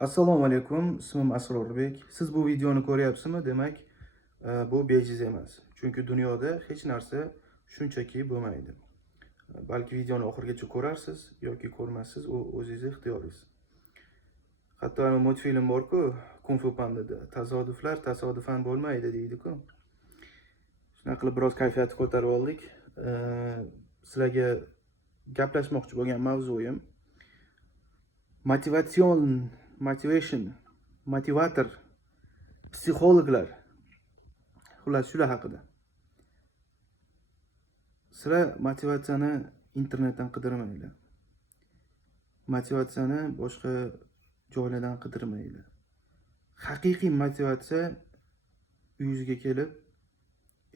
Assalomu alaykum, ismim Asrorbek. Siz bu videoni ko'ryapsizmi? Demak, bu bejiz emas. Chunki dunyoda hech narsa shunchaki bo'lmaydi. Balki videoni oxirigacha ko'rarsiz yoki ko'rmassiz, u o'zingiz ixtiyoringiz. Hatto multfilm bor-ku, Kung Fu Pandada, tasodiflar tasodifan bo'lmaydi deydi-ku. Shunaqa qilib biroz kayfiyatni ko'tarib oldik. Sizlarga gaplashmoqchi bo'lgan mavzuyim motivation, motivator, psixologlar, xullas shular haqida. Sizlar motivatsiyani internetdan qidirmanglar. Motivatsiyani boshqa joylardan qidirmanglar. Haqiqiy motivatsiya uyingizga kelib,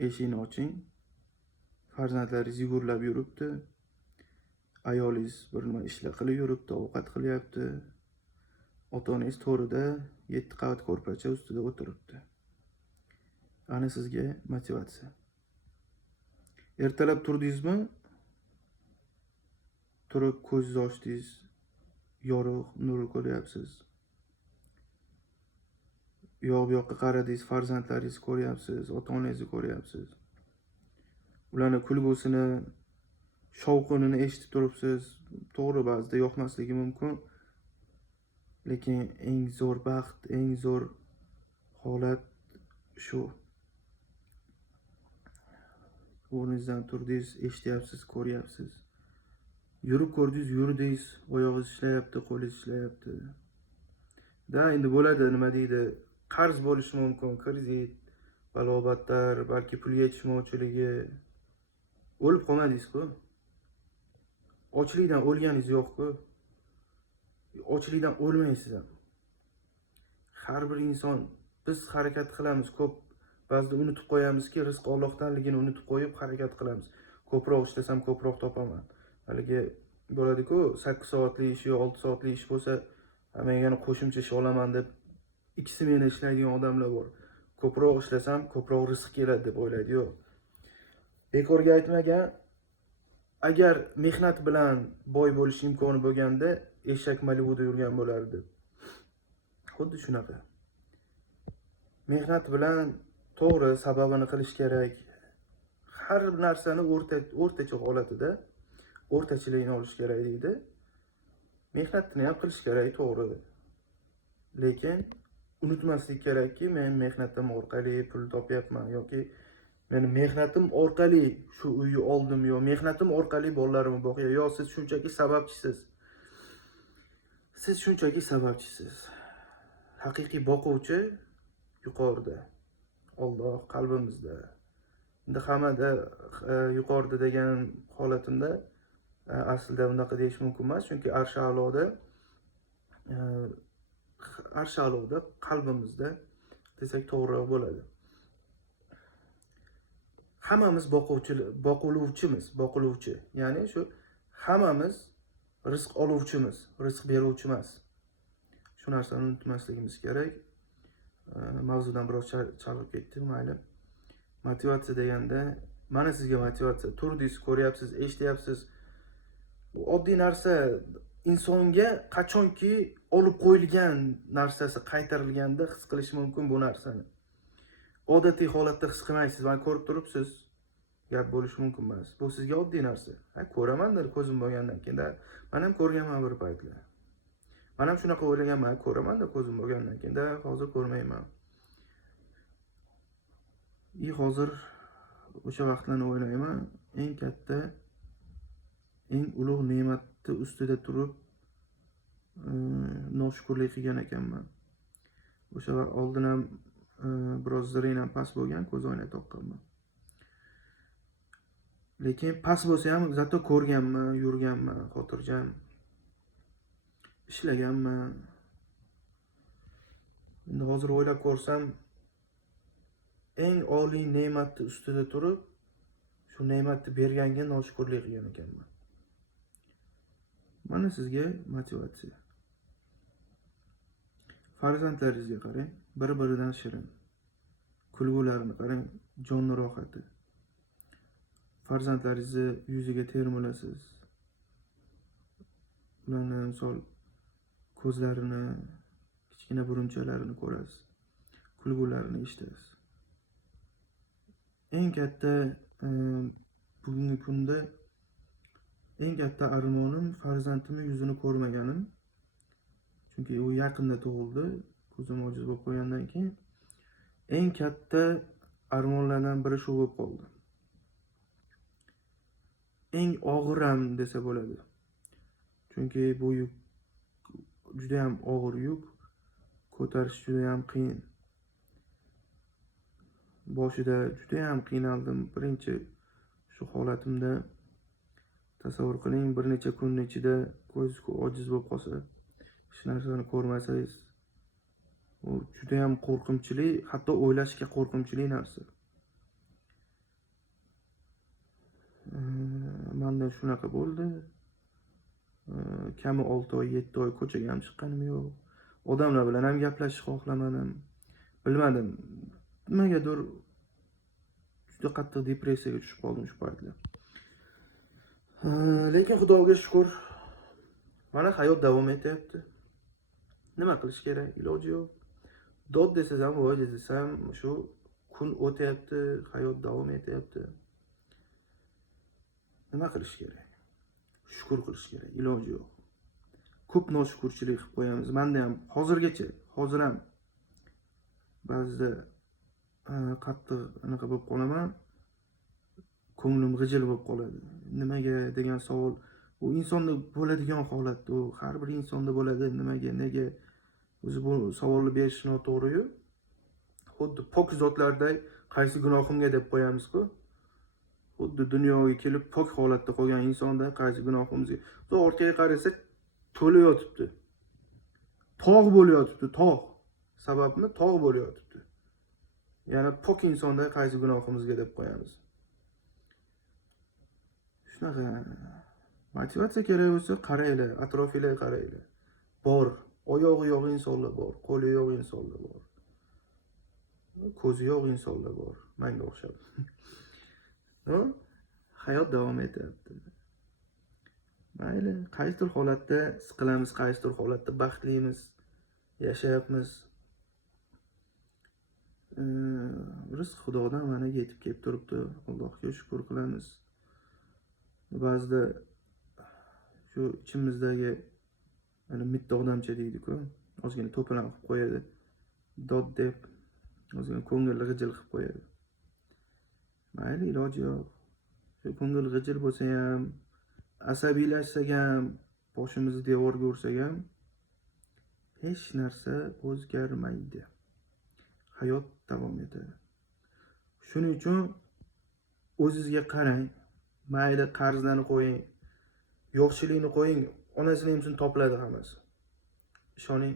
eshikni oching. Farzandlaringiz yugurlab yuribdi. Ayolingiz bir nima ishlar qilib yuribdi, ovqat qilyapti. Ota-onangiz to'rida 7 qavat ko'rpacha ustida o'tiribdi. Ana sizga motivatsiya. Ertalab turdingizmi? Turib ko'zingizni ochdingiz, yorug' nur ko'ryapsiz. Bu yoqqa qaradingiz, farzandlaringizni ko'ryapsiz, ota-onangizni ko'ryapsiz. Ularning kulgusini, shovqinini eshitib turibsiz. To'g'ri, ba'zida yoqmasligi mumkin. Lekin eng zo'r baxt, eng zo'r holat shu. O'rningizdan turdingiz, eshityapsiz, ko'ryapsiz. Yurib ko'rdingiz, yurdingiz, oyog'ingiz ishlayapti, qo'lingiz ishlayapti. Endi bo'ladi, nima deydi, qarz bo'lishi mumkin, kredit, balobatlar, balki pul yetishmovchiligi. O'lib qolmadingiz-ku. Ochlikdan o'lganingiz yo'q-ku. Ochlikdan o'lmaysiz ham. Har bir inson biz harakat qilamiz, ko'p ba'zida unutib qo'yamizki, rizq Allohdanligini unutib qo'yib harakat qilamiz. Ko'proq ishlasam ko'proq topaman. Haligi bo'ladi-ku, 8 soatli ish yo 6 soatli ish bo'lsa, men yana qo'shimcha ish olaman deb 2 smena ishlaydigan odamlar bor. Ko'proq ishlasam ko'proq rizq keladi deb o'ylaydi. Yo'q. Bekorga aytmagan. Agar mehnat bilan boy bo'lish imkoni bo'lganda, eshak Malibuda yurgan bo'lardi. Xuddi shunaqa. Mehnat bilan to'g'ri sababini qilish kerak. Har bir narsani o'rtacha holatida o'rtachilikni olish kerak deydi. Mehnatni ham qilish kerak, to'g'ri. Lekin unutmaslik kerakki, men mehnatim orqali pul topyapman yoki men mehnatim orqali shu uyni oldim yo mehnatim orqali bolalarimni boqyapman. Yo siz shunchaki sababchisiz. Siz shunchaki sababchisiz. Haqiqiy boquvchi yuqorida. Alloh qalbimizda. Endi hammada yuqorida degan holatimda aslida unaqa deyish mumkin emas, chunki arsh a'loda qalbimizda desak to'g'riroq bo'ladi. Hammamiz boqiluvchi. Ya'ni shu hammamiz rizq oluvchimiz, rizq beruvchi emas. Shu narsani unutmasligimiz kerak. Mavzudan biroz chalg'ib ketdim, mayli. Motivatsiya deganda, mana sizga motivatsiya. Turdingiz, ko'ryapsiz, eshityapsiz. Bu oddiy narsa insonga qachonki olib qo'yilgan narsasi qaytarilganda his qilish mumkin bu narsani. Odatiy holatda his qilmaysiz, mana ko'rib turibsiz. Gap bo'lishi mumkin emas. Bu sizga oddiy narsa. Ko'raman-da ko'zim bo'lgandan keyin. Men ham ko'rganman bir paytlar. Men ham shunaqa o'ylaganman, ko'raman-da ko'zim bo'lgandan keyin. Hozir ko'rmayman. Hozir o'sha vaqtlarni o'ylayman. Eng katta, eng ulug' ne'matni ustida turib noshukrlik qilgan ekanman. O'sha oldin ham biroz zirinam past bo'lgan, ko'z oyna taqqanman. Lekin past bo'lsa ham zato ko'rganman, yurganman, xotirjam ishlaganman. Endi hozir o'ylab ko'rsam, eng oliy ne'matni ustida turib, shu ne'matni berganga noshukrlik qilgan ekanman. Mana sizga motivatsiya. Farzandlaringizga qarang, bir-biridan shirin. Kulgularini qarang, jonli rohati. Farzandlaringizni yuziga termilasiz. Ularni misol ko'zlarini, kichkina burunchalarini ko'rasiz. Kulgularini eshitasiz. Eng katta bugungi kunda eng katta armonim farzandimning yuzini ko'rmaganim. Chunki u yaqinda tug'ildi. Ko'zim ojiz bo'lib qolgandan keyin eng katta armonlardan biri shu bo'lib qoldi. Eng og'iram desa bo'ladi. Chunki bu yuk juda ham og'ir yuk, ko'tarish juda ham qiyin. Boshida juda ham qiynaldim. Birinchi shu holatimda tasavvur qiling, bir necha kun ichida ko'z ojiz bo'lib qolsa, hech narsani ko'rmasangiz, u juda ham qo'rqinchli, hatto o'ylashga qo'rqinchli narsa. Menda shunaqa bo'ldi. Kami 6 oy, 7 oy ko'chaga ham chiqqanim yo'q. Odamlar bilan ham gaplashishni xohlamadim. Bilmadim, nimagadir juda qattiq depressiyaga tushib qoldim shu paytda. Lekin Xudoga shukr, mana hayot davom etyapti. Nima qilish kerak? Iloji yo'q. Dod desangiz ham, voy desam, shu kun o'tyapti, hayot davom etyapti. Nima qilish kerak? Shukr qilish kerak, iloji yo'q. Ko'p noshukrchilik qilib qo'yamiz. Menda ham hozirgacha, hozir ham ba'zida qattiq anaqa bo'lib qolaman. Ko'nglim g'ijil bo'lib qoladi. Nimaga degan savol, u insonda bo'ladigan holat, u har bir insonda bo'ladi. Nimaga, nega? O'zi bu savolni berish noto'g'ri-yu. Xuddi pok zotlarday qaysi gunohimga deb qo'yamiz-ku. Xuddi dunyoga kelib pok holatda qolgan insonda qaysi gunohimizga. Orqaga qarasa to'lib yotibdi. Tog' bo'lib yotibdi, tog'. Sababmi? Tog' bo'lib yotibdi. Yana pok insonda qaysi gunohimizga deb qo'yamiz. Shunaqa motivatsiya kerak bo'lsa, qaranglar, atrofingizga qaranglar. Bor, oyog'i yo'q insonlar bor, qo'li yo'q insonlar bor. Ko'zi yo'q insonlar bor, menga o'xshab. Hayot davom etyapti. Mayli, qaysidir holatda siqilamiz, qaysidir holatda baxtlimiz, yashayapmiz. Rizq Xudodan mana yetib kelib turibdi. Allohga shukr qilamiz. Ba'zida shu ichimizdagi mitti odamcha deydi-ku, ozgina to'polon qilib qo'yadi. Dod deb ozgina ko'ngilni g'ijil qilib qo'yadi. Mayli, iloji yo'q. Shu ko'ngil g'ijil bo'lsa ham, asabiylashsak ham, boshimizni devorga ursak ham hech narsa o'zgarmaydi. Hayot davom etadi. Shuning uchun o'zingizga qarang. Mayli qarzlarni qo'ying, yo'qchilikni qo'ying, onasini ham topiladi hammasi. Ishoning.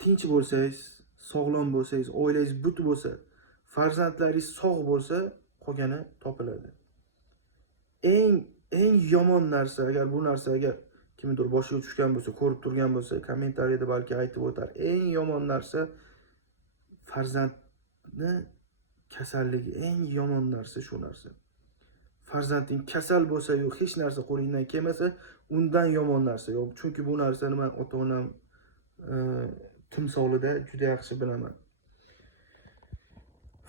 Tinch bo'lsangiz, sog'lom bo'lsangiz, oilangiz but bo'lsa, farzandlaringiz sog' bo'lsa, qolgani topiladi. Eng yomon narsa, agar bu narsa kimdir boshiga tushgan bo'lsa, ko'rib turgan bo'lsa, kommentariyada balki aytib o'tar. Eng yomon narsa farzandni kasalligi, eng yomon narsa shu narsa. Farzanding kasal bo'lsa-yu, hech narsa qo'lingdan kelmasa, undan yomon narsa yo'q. Chunki bu narsani men ota-onam timsolida juda yaxshi bilaman.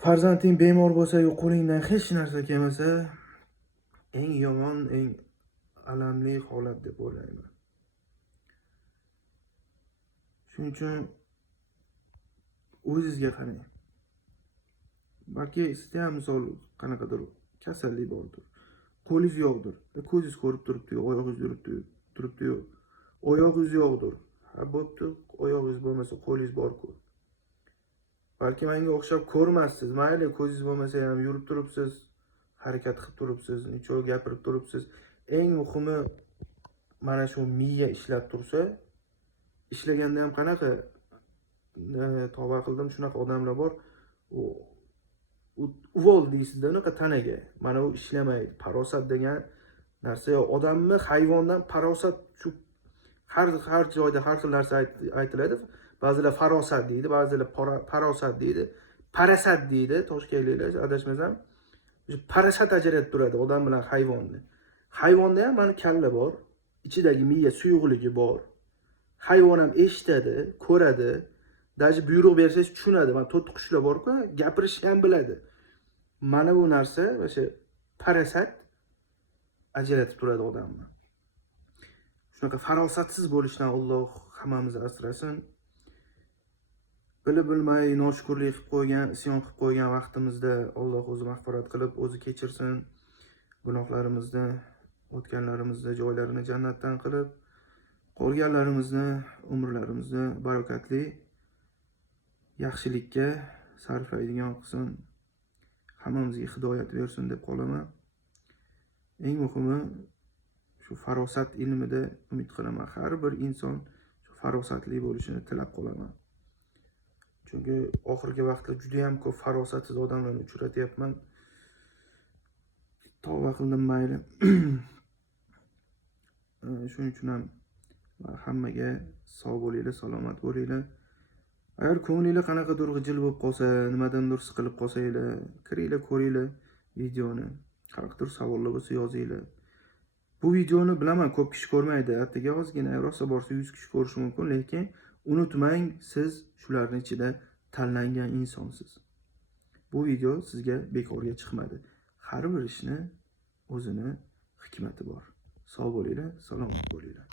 Farzanding bemor bo'lsa-yu, qo'lingdan hech narsa kelmasa, eng yomon, eng alamli holat deb o'ylayman. Shuning uchun o'zingizga qarang. Balki sizda ham misol qanaqadir kasallik bordir. Qo'lingiz yo'qdir. Ko'zingiz ko'rib turibdi, oyog'ingiz turibdi. Oyog'ingiz yo'qdir. Ha, bo'pti, oyog'ingiz bo'lmasa, qo'lingiz bor-ku. Balki menga o'xshab ko'rmassiz. Mayli, ko'zingiz bo'lmasa ham yurib turibsiz, harakat qilib turibsiz, nicho gapirib turibsiz. Eng muhimi mana shu miya ishlab tursa, ishlaganda ham qanaqa tavba qildim, shunaqa odamlar bor. Uvol deysizda, unaqa tanaga. Mana u ishlamaydi. Parosat degan narsa yo'q. Odamni hayvondan parosat shu har joyda har xil narsa aytiladi. Ba'zilar farosat deydi, ba'zilar parosat deydi, parasat deydi, toshkentliklar adashmasam. Shu parasat ajratib turadi odam bilan hayvonni. Hayvonda ham mana kalla bor, ichidagi miya suyuqligi bor. hayvon ham eshitadi, ko'radi, даже buyruq bersangiz tushunadi. Mana to'tiqushlar bor-ku, gapirishni ham biladi. Mana bu narsa o'sha parasat ajratib turadi odamni. Shunaqa farosatsiz bo'lishdan Alloh hammamizni asrasin. Bilib bilmay noshukrlik qilib qo'ygan, isyon qilib qo'ygan vaqtimizda Alloh o'zi mag'firat qilib, o'zi kechirsin. Gunohlarimizni, o'tganlarimizni joylarini jannatdan qilib, qolganlarimizni, umrlarimizni barakatli yaxshilikka sarflaydigan qilsin. Hammamizga hidoyat bersin deb qolaman. Eng muhimi shu farosat ilmida umid qilaman. Har bir inson shu farosatli bo'lishini tilab qolaman. Chunki oxirgi vaqtda juda ham ko'p farosatsiz odamlarni uchratyapman. Tavba qildim mayli. Shuning uchun ham hammaga sog' bo'linglar, salomat bo'linglar. Agar ko'nglingiz qanaqadir g'ijil bo'lib qolsa, nimadandir siqilib qolsanglar, kiringlar, ko'ringlar videoni. Qanaqadir savollar bo'lsa yozinglar. Bu videoni bilaman ko'p kishi ko'rmaydi. Attiga ozgina, rosa borsa 100 kishi ko'rishi mumkin, lekin unutmang, siz shularning ichida tanlangan insonsiz. Bu video sizga bekorga chiqmadi. Har bir ishni o'zini hikmati bor. Sog' bo'linglar, salomat bo'linglar.